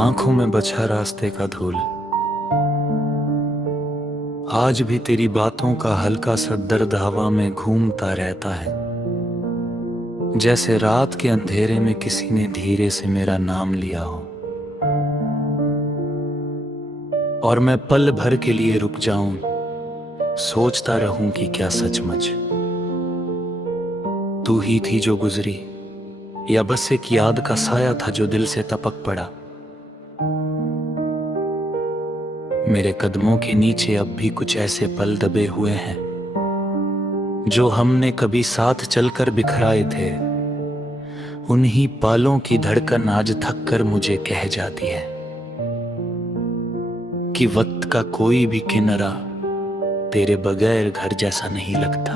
आंखों में बचा रास्ते का धूल। आज भी तेरी बातों का हल्का सा दर्द हवा में घूमता रहता है, जैसे रात के अंधेरे में किसी ने धीरे से मेरा नाम लिया हो और मैं पल भर के लिए रुक जाऊं, सोचता रहूं कि क्या सचमुच तू ही थी जो गुजरी, या बस एक याद का साया था जो दिल से टपक पड़ा। मेरे कदमों के नीचे अब भी कुछ ऐसे पल दबे हुए हैं जो हमने कभी साथ चलकर बिखराए थे। उन्हीं पालों की धड़कन आज थक कर मुझे कह जाती है कि वक्त का कोई भी किनारा तेरे बगैर घर जैसा नहीं लगता।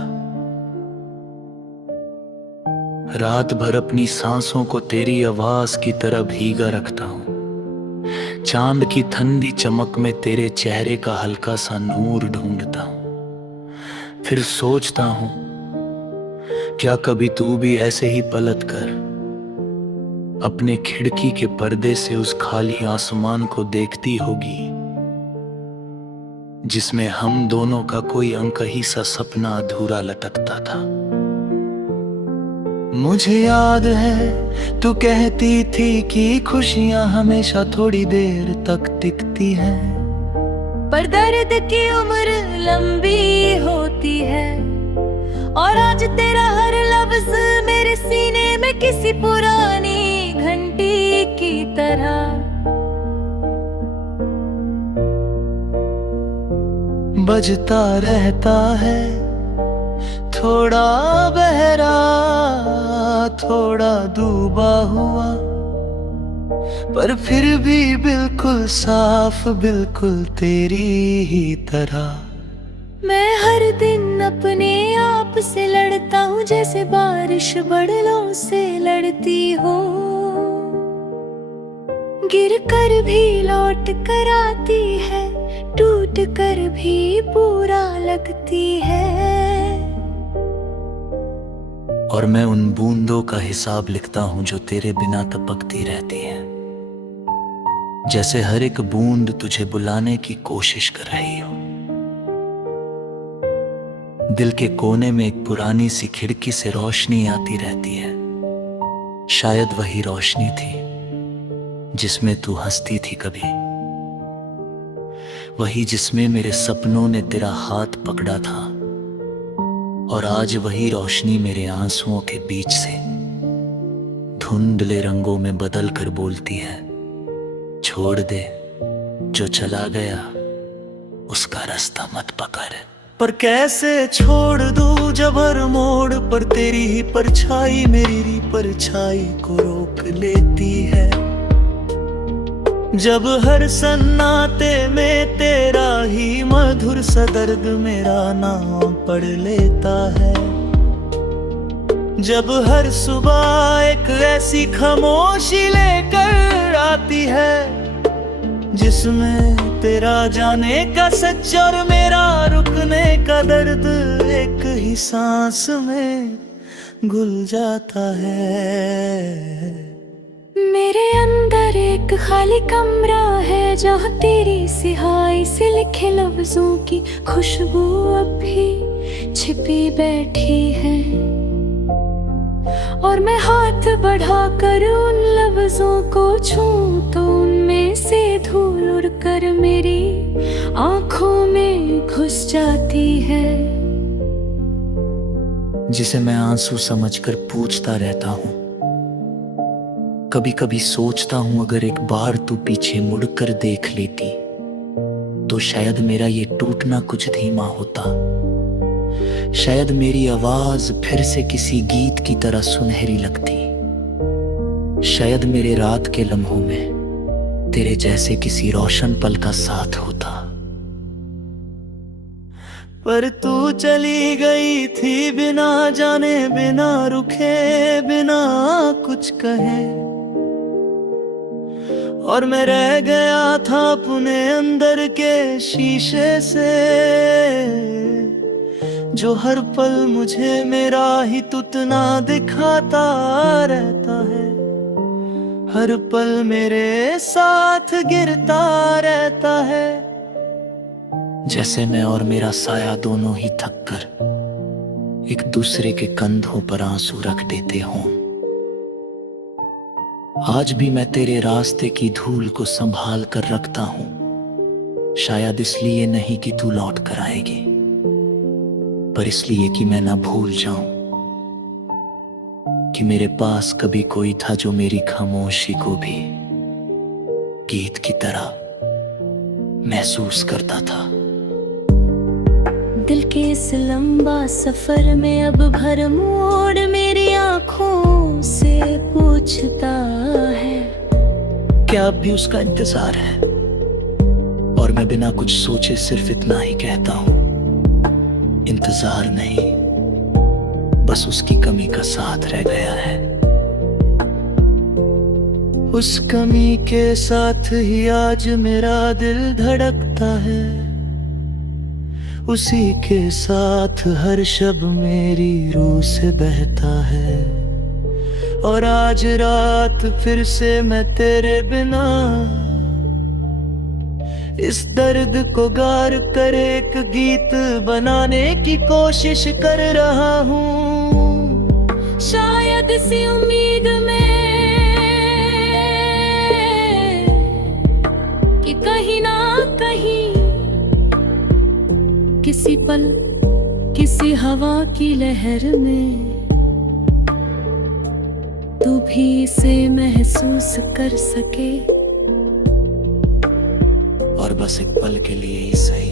रात भर अपनी सांसों को तेरी आवाज की तरह भीगा रखता हूं। चांद की ठंडी चमक में तेरे चेहरे का हल्का सा नूर ढूंढता हूं। फिर सोचता हूं, क्या कभी तू भी ऐसे ही पलट कर अपने खिड़की के पर्दे से उस खाली आसमान को देखती होगी जिसमें हम दोनों का कोई अनकही सा सपना अधूरा लटकता था। मुझे याद है तू कहती थी कि खुशियां हमेशा थोड़ी देर तक टिकती हैं, पर दर्द की उम्र लंबी होती है। और आज तेरा हर लफ्ज मेरे सीने में किसी पुरानी घंटी की तरह बजता रहता है। थोड़ा बहरा, थोड़ा डूबा हुआ, पर फिर भी बिल्कुल साफ, बिल्कुल तेरी ही तरह। मैं हर दिन अपने आप से लड़ता हूँ, जैसे बारिश बदलों से लड़ती हो। गिर कर भी लौट कर आती है, टूट कर भी पूरा लगती है। और मैं उन बूंदों का हिसाब लिखता हूं जो तेरे बिना टपकती रहती है, जैसे हर एक बूंद तुझे बुलाने की कोशिश कर रही हो। दिल के कोने में एक पुरानी सी खिड़की से रोशनी आती रहती है। शायद वही रोशनी थी जिसमें तू हंसती थी कभी, वही जिसमें मेरे सपनों ने तेरा हाथ पकड़ा था। और आज वही रोशनी मेरे आंसुओं के बीच से धुंधले रंगों में बदल कर बोलती है, छोड़ दे, जो चला गया उसका रास्ता मत पकड़। पर कैसे छोड़ दूं जब हर मोड़ पर तेरी ही परछाई मेरी परछाई को रोक लेती है। जब हर सन्नाटे में तेरा ही मधुर सा दर्द मेरा नाम पढ़ लेता है। जब हर सुबह एक ऐसी खामोशी लेकर आती है जिसमें तेरा जाने का सच और मेरा रुकने का दर्द एक ही सांस में घुल जाता है। मेरे अंदर एक खाली कमरा है, जहाँ तेरी सिहाई से लिखे लफ्जों की खुशबू अब भी छिपी बैठी है। और मैं हाथ बढ़ाकर उन लफ्जों को छूं तो उनमें से धूल उड़कर मेरी आंखों में घुस जाती है। जिसे मैं आंसू समझकर पूछता रहता हूँ। कभी कभी सोचता हूं, अगर एक बार तू पीछे मुड़कर देख लेती तो शायद मेरा ये टूटना कुछ धीमा होता। शायद मेरी आवाज फिर से किसी गीत की तरह सुनहरी लगती। शायद मेरे रात के लम्हों में तेरे जैसे किसी रोशन पल का साथ होता। पर तू चली गई थी बिना जाने, बिना रुके, बिना कुछ कहे। और मैं रह गया था अपने अंदर के शीशे से, जो हर पल मुझे मेरा ही तुतना दिखाता रहता है। हर पल मेरे साथ गिरता रहता है, जैसे मैं और मेरा साया दोनों ही थक कर एक दूसरे के कंधों पर आंसू रख देते हों। आज भी मैं तेरे रास्ते की धूल को संभाल कर रखता हूं, शायद इसलिए नहीं कि तू लौट कर आएगी, पर इसलिए कि मैं ना भूल जाऊं कि मेरे पास कभी कोई था जो मेरी खामोशी को भी गीत की तरह महसूस करता था। दिल के इस लंबा सफर में अब भर मोड़ मेरी आंखों से पूछता है, क्या अब भी उसका इंतजार है? और मैं बिना कुछ सोचे सिर्फ इतना ही कहता हूं, इंतजार नहीं, बस उसकी कमी का साथ रह गया है। उस कमी के साथ ही आज मेरा दिल धड़कता है, उसी के साथ हर शब्द मेरी रूह से बहता है। और आज रात फिर से मैं तेरे बिना इस दर्द को गार कर एक गीत बनाने की कोशिश कर रहा हूँ। शायद इसी उम्मीद में कि कहीं ना कहीं किसी पल किसी हवा की लहर में तू भी इसे महसूस कर सके। और बस एक पल के लिए ही सही